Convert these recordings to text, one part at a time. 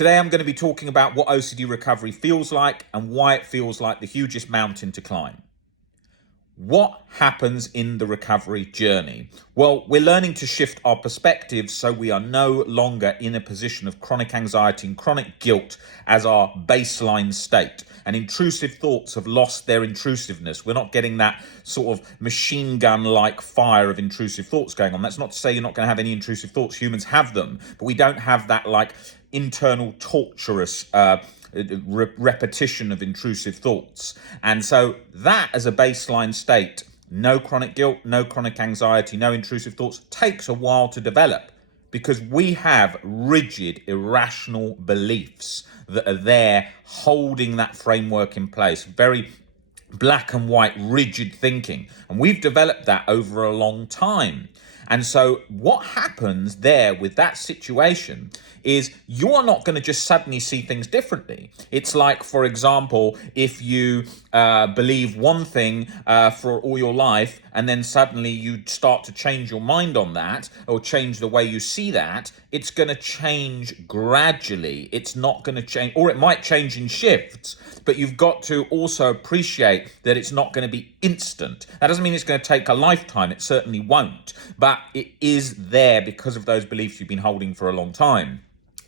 Today I'm going to be talking about what OCD recovery feels like and why it feels like the hugest mountain to climb. What happens in the recovery journey? Well, we're learning to shift our perspectives so we are no longer in a position of chronic anxiety and chronic guilt as our baseline state. And intrusive thoughts have lost their intrusiveness. We're not getting that sort of machine gun-like fire of intrusive thoughts going on. That's not to say you're not going to have any intrusive thoughts. Humans have them, but we don't have that like internal torturous repetition of intrusive thoughts. And so that as a baseline state, no chronic guilt, no chronic anxiety, no intrusive thoughts, takes a while to develop because we have rigid, irrational beliefs that are there holding that framework in place. Very black and white, rigid thinking. And we've developed that over a long time. And so what happens there with that situation is you are not going to just suddenly see things differently. It's like, for example, if you believe one thing for all your life and then suddenly you start to change your mind on that or change the way you see that, it's going to change gradually. It's not going to change, or it might change in shifts, but you've got to also appreciate that it's not going to be instant. That doesn't mean it's going to take a lifetime. It certainly won't, but it is there because of those beliefs you've been holding for a long time.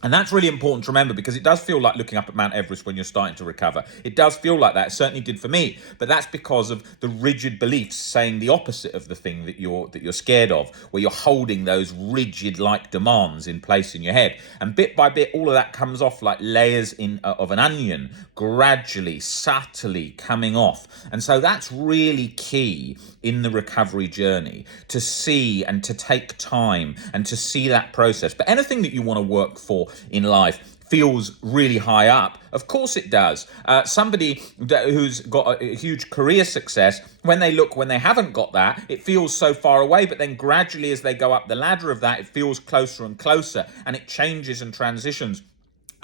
And that's really important to remember because it does feel like looking up at Mount Everest when you're starting to recover. It does feel like that. It certainly did for me. But that's because of the rigid beliefs saying the opposite of the thing that you're scared of, where you're holding those rigid like demands in place in your head. And bit by bit, all of that comes off like layers of an onion, gradually, subtly coming off. And so that's really key in the recovery journey, to see and to take time and to see that process. But anything that you want to work for in life feels really high up. Of course it does. Somebody who's got a huge career success, when they haven't got that, it feels so far away, but then gradually as they go up the ladder of that, it feels closer and closer, and it changes and transitions.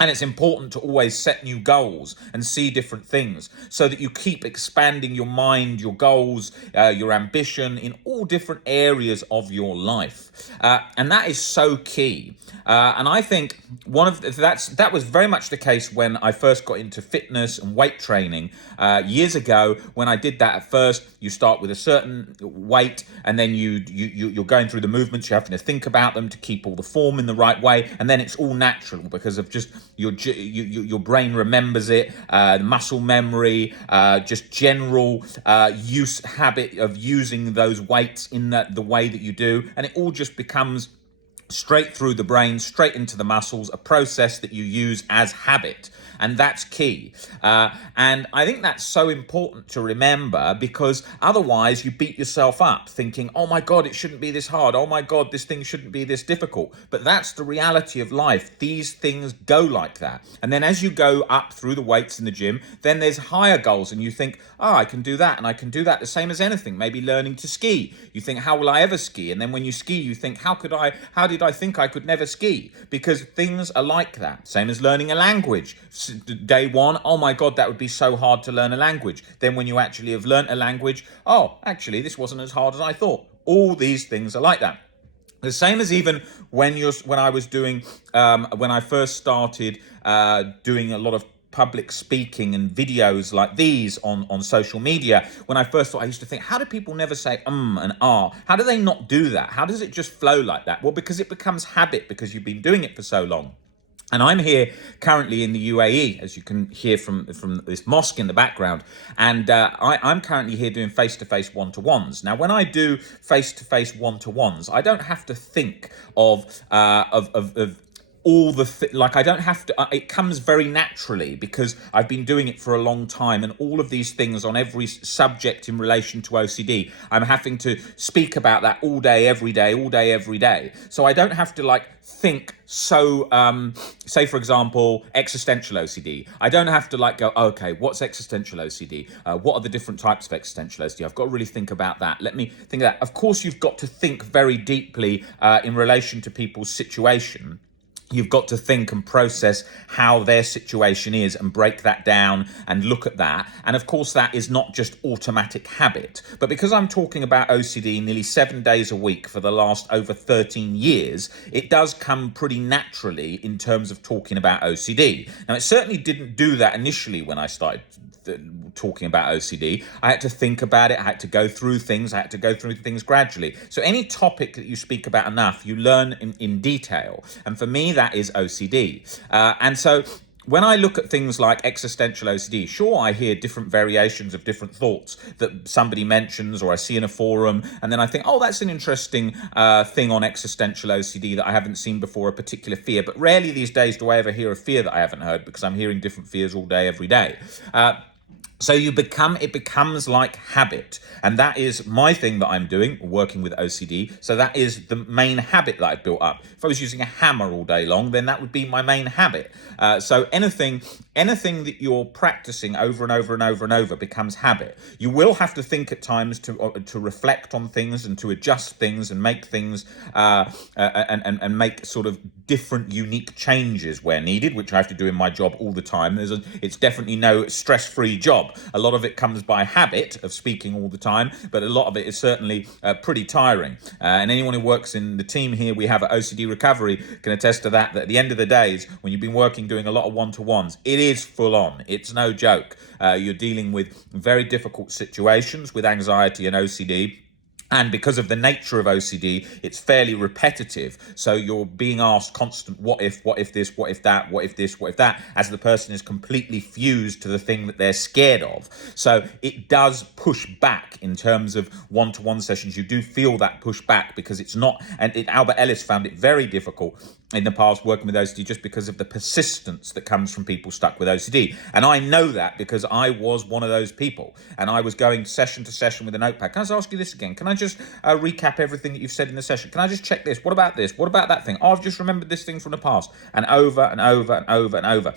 And it's important to always set new goals and see different things so that you keep expanding your mind, your goals, your ambition in all different areas of your life. And that is so key. And I think that was very much the case when I first got into fitness and weight training years ago. When I did that, at first you start with a certain weight, and then you're going through the movements. You're having to think about them to keep all the form in the right way, and then it's all natural because of just your brain remembers it, muscle memory, just general habit of using those weights in the way that you do, and it all just becomes straight through the brain, straight into the muscles, a process that you use as habit. And that's key. And I think that's so important to remember because otherwise you beat yourself up thinking, oh my God, it shouldn't be this hard. Oh my God, this thing shouldn't be this difficult. But that's the reality of life. These things go like that. And then as you go up through the weights in the gym, then there's higher goals and you think, oh, I can do that and I can do that. The same as anything, maybe learning to ski. You think, how will I ever ski? And then when you ski, you think, how did I think I could never ski? Because things are like that. Same as learning a language. Day one, oh my God, that would be so hard to learn a language. Then when you actually have learnt a language, oh, actually, this wasn't as hard as I thought. All these things are like that. The same as even when I first started doing a lot of public speaking and videos like these on social media. When I first thought, I used to think, how do people never say and ah? How do they not do that? How does it just flow like that? Well, because it becomes habit because you've been doing it for so long. And I'm here currently in the UAE, as you can hear from this mosque in the background. And I'm currently here doing face-to-face one-to-ones. Now, when I do face-to-face one-to-ones, I don't have to think of all I don't have to, it comes very naturally because I've been doing it for a long time, and all of these things on every subject in relation to OCD, I'm having to speak about that all day, every day. So I don't have to think so, say for example, existential OCD. I don't have to go, okay, what's existential OCD? What are the different types of existential OCD? I've got to really think about that. Let me think of that. Of course, you've got to think very deeply in relation to people's situation. you've got to think and process how their situation is and break that down and look at that. And of course, that is not just automatic habit. But because I'm talking about OCD nearly 7 days a week for the last over 13 years, it does come pretty naturally in terms of talking about OCD. Now, it certainly didn't do that initially when I started talking about OCD. I had to think about it. I had to go through things. I had to go through things gradually. So any topic that you speak about enough, you learn in detail. And for me, that is OCD. And so when I look at things like existential OCD, sure, I hear different variations of different thoughts that somebody mentions or I see in a forum, and then I think, oh, that's an interesting thing on existential OCD that I haven't seen before, a particular fear. But rarely these days do I ever hear a fear that I haven't heard, because I'm hearing different fears all day, every day. So it becomes like habit. And that is my thing that I'm doing, working with OCD. So that is the main habit that I've built up. If I was using a hammer all day long, then that would be my main habit. So anything that you're practicing over and over and over and over becomes habit. You will have to think at times to reflect on things and to adjust things and make things and make sort of different, unique changes where needed, which I have to do in my job all the time. It's definitely no stress-free job. A lot of it comes by habit of speaking all the time, but a lot of it is certainly pretty tiring. And anyone who works in the team here we have at OCD Recovery can attest to that at the end of the days, when you've been working doing a lot of one-to-ones, it is full on. It's no joke. You're dealing with very difficult situations with anxiety and OCD. And because of the nature of OCD, it's fairly repetitive. So you're being asked constant, what if this, what if that, what if this, what if that, as the person is completely fused to the thing that they're scared of. So it does push back in terms of one-to-one sessions. You do feel that push back because it's not, Albert Ellis found it very difficult in the past working with OCD just because of the persistence that comes from people stuck with OCD. And I know that because I was one of those people, and I was going session to session with a notepad. Can I just ask you this again? Can I just recap everything that you've said in the session? Can I just check this? What about this? What about that thing? Oh, I've just remembered this thing from the past. And over and over and over and over.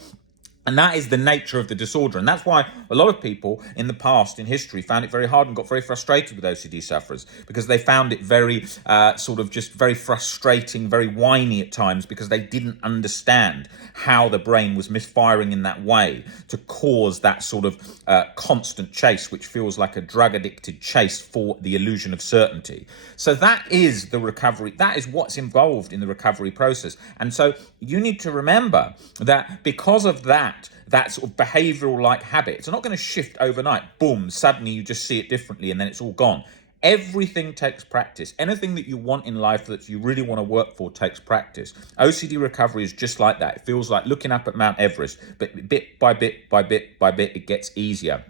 And that is the nature of the disorder. And that's why a lot of people in the past, in history, found it very hard and got very frustrated with OCD sufferers, because they found it very just very frustrating, very whiny at times, because they didn't understand how the brain was misfiring in that way to cause that sort of constant chase, which feels like a drug-addicted chase for the illusion of certainty. So that is the recovery. That is what's involved in the recovery process. And so you need to remember that because of that sort of behavioral like habit, it's not going to shift overnight. Boom, suddenly you just see it differently and then it's all gone. Everything takes practice. Anything that you want in life that you really want to work for takes practice. OCD recovery is just like that. It feels like looking up at Mount Everest, but bit by bit by bit by bit, it gets easier.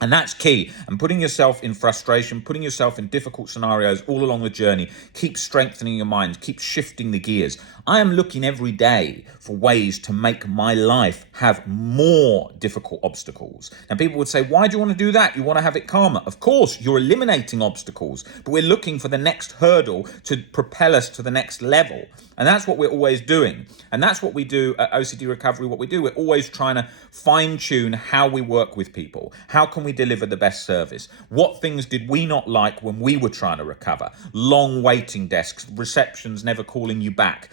And that's key. And putting yourself in frustration, putting yourself in difficult scenarios all along the journey, keep strengthening your mind, keep shifting the gears. I am looking every day for ways to make my life have more difficult obstacles. Now, people would say, why do you want to do that? You want to have it calmer. Of course, you're eliminating obstacles, but we're looking for the next hurdle to propel us to the next level. And that's what we're always doing. And that's what we do at OCD Recovery. What we do, we're always trying to fine tune how we work with people. How can we deliver the best service? What things did we not like when we were trying to recover? Long waiting desks, receptions never calling you back,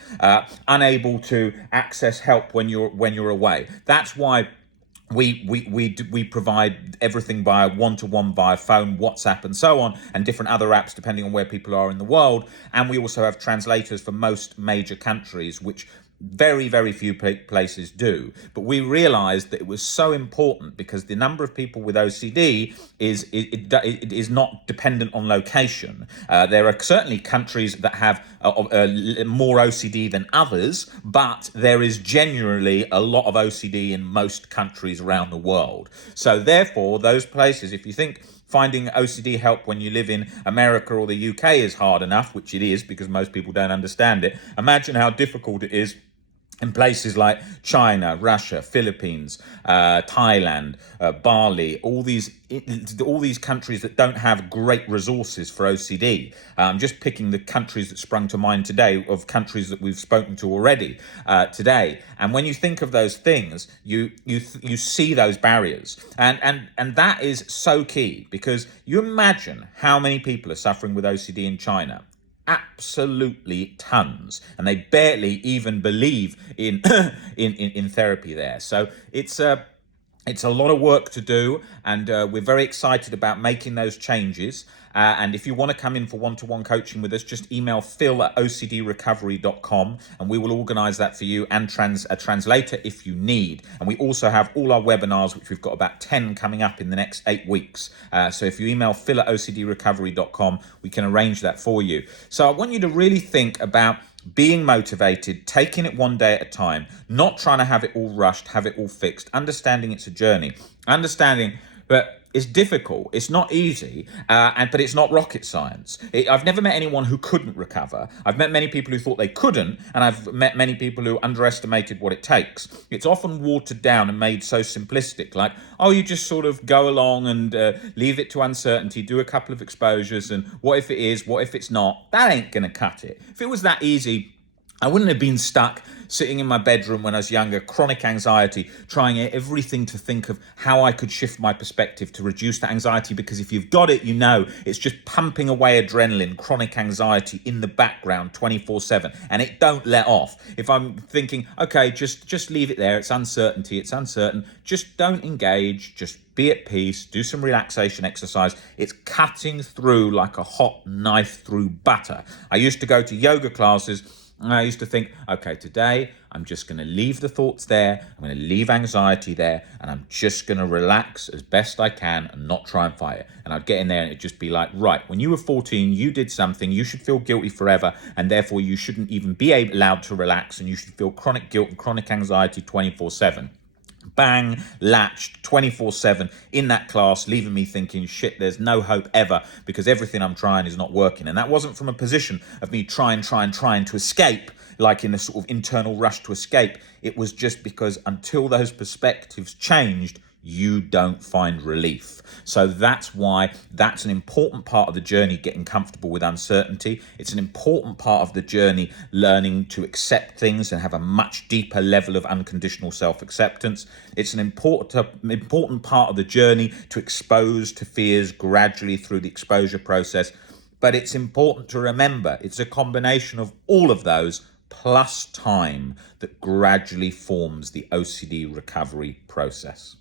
unable to access help when you're away. That's why we provide everything via one-to-one, via phone, WhatsApp, and so on, and different other apps depending on where people are in the world. And we also have translators for most major countries, which very, very few places do. But we realized that it was so important because the number of people with OCD is not dependent on location. There are certainly countries that have more OCD than others, but there is generally a lot of OCD in most countries around the world. So therefore, those places, if you think finding OCD help when you live in America or the UK is hard enough, which it is because most people don't understand it, imagine how difficult it is in places like China, Russia, Philippines, Thailand, Bali, all these countries that don't have great resources for OCD. I'm just picking the countries that sprung to mind today, of countries that we've spoken to already today. And when you think of those things, you see those barriers, and that is so key, because you imagine how many people are suffering with OCD in China. absolutely tons, and they barely even believe in in therapy there. So it's a lot of work to do, and we're very excited about making those changes. And if you want to come in for one-to-one coaching with us, just email phil@ocdrecovery.com and we will organise that for you, and a translator if you need. And we also have all our webinars, which we've got about 10 coming up in the next 8 weeks. So if you email phil@ocdrecovery.com, we can arrange that for you. So I want you to really think about being motivated, taking it one day at a time, not trying to have it all rushed, have it all fixed, understanding it's a journey, understanding that it's difficult, it's not easy, but it's not rocket science. I've never met anyone who couldn't recover. I've met many people who thought they couldn't, and I've met many people who underestimated what it takes. It's often watered down and made so simplistic, like, oh, you just sort of go along and leave it to uncertainty, do a couple of exposures, and what if it is, what if it's not? That ain't gonna cut it. If it was that easy, I wouldn't have been stuck sitting in my bedroom when I was younger, chronic anxiety, trying everything to think of how I could shift my perspective to reduce that anxiety, because if you've got it, you know it's just pumping away adrenaline, chronic anxiety in the background 24/7, and it don't let off. If I'm thinking, okay, just leave it there, it's uncertainty, it's uncertain, just don't engage, just be at peace, do some relaxation exercise. It's cutting through like a hot knife through butter. I used to go to yoga classes, and I used to think, okay, today I'm just going to leave the thoughts there. I'm going to leave anxiety there, and I'm just going to relax as best I can and not try and fight it. And I'd get in there and it'd just be like, right, when you were 14, you did something, you should feel guilty forever, and therefore you shouldn't even be allowed to relax, and you should feel chronic guilt and chronic anxiety 24/7. Bang, latched 24/7 in that class, leaving me thinking, shit, there's no hope ever, because everything I'm trying is not working. And that wasn't from a position of me trying to escape, like in a sort of internal rush to escape. It was just because until those perspectives changed, you don't find relief. So that's why that's an important part of the journey, getting comfortable with uncertainty. It's an important part of the journey, learning to accept things and have a much deeper level of unconditional self-acceptance. It's an important part of the journey to expose to fears gradually through the exposure process. But it's important to remember it's a combination of all of those plus time that gradually forms the OCD recovery process.